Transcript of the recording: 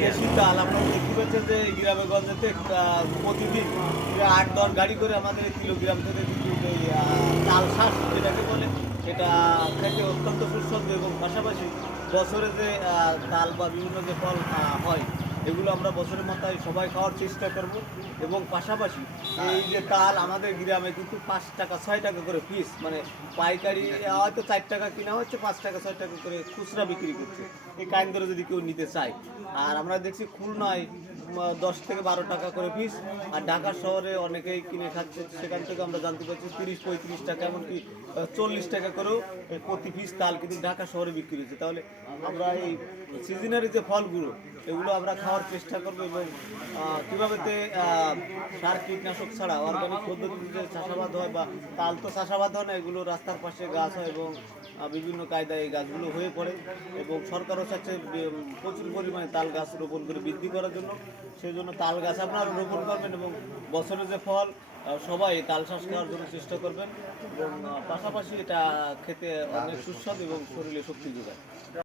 দেশি তাল আমরা দেখতে পাচ্ছি যে গ্রামে গঞ্জেতে প্রতিদিন আট, দশ গাড়ি করে আমাদের কিলোগ্রাম থেকে কিন্তু লাল শাক যেটাকে বলে, সেটা খেতে অত্যন্ত সুস্বাদু এবং পাশাপাশি বছরে যে তাল বা বিভিন্ন যে ফল হয় এগুলো আমরা বছরের মাথায় সবাই খাওয়ার চেষ্টা করব। এবং পাশাপাশি এই যে তাল আমাদের গ্রামে কিন্তু পাঁচ টাকা, ছয় টাকা করে পিস মানে পাইকারি, হয়তো চার টাকা কিনা হচ্ছে, পাঁচ টাকা, ছয় টাকা করে খুচরা বিক্রি করছে। এই কাইন ধরে যদি কেউ নিতে চায়। আর আমরা দেখছি খুলনায় দশ থেকে বারো টাকা করে পিস আর ঢাকা শহরে অনেকেই কিনে খাচ্ছে। সেখান থেকে আমরা জানতে পারছি তিরিশ, পঁয়ত্রিশ টাকা, এমনকি চল্লিশ টাকা করেও প্রতি পিস তাল কিন্তু ঢাকা শহরে বিক্রি হচ্ছে। তাহলে আমরা এই সিজনারি যে ফলগুলো, এগুলো আমরা খাওয়ার চেষ্টা করব এবং কীভাবে সার, কীটনাশক ছাড়া অর্গানিক পদ্ধতিতে চাষাবাদ হয় বা তাল তো চাষাবাদ হয় না, এগুলো রাস্তার পাশে গাছ হয় এবং বিভিন্ন কায়দায় এই গাছগুলো হয়ে পড়ে এবং সরকারও চাচ্ছে প্রচুর পরিমাণে তাল গাছ রোপণ করে বৃদ্ধি করার জন্য। সেই জন্য তাল গাছ আপনারা রোপণ করবেন এবং বছরের যে ফল সবাই তাল চাষ খাওয়ার জন্য চেষ্টা করবেন এবং পাশাপাশি এটা খেতে অনেক সুস্বাদু এবং শরীরে শক্তি যোগায়।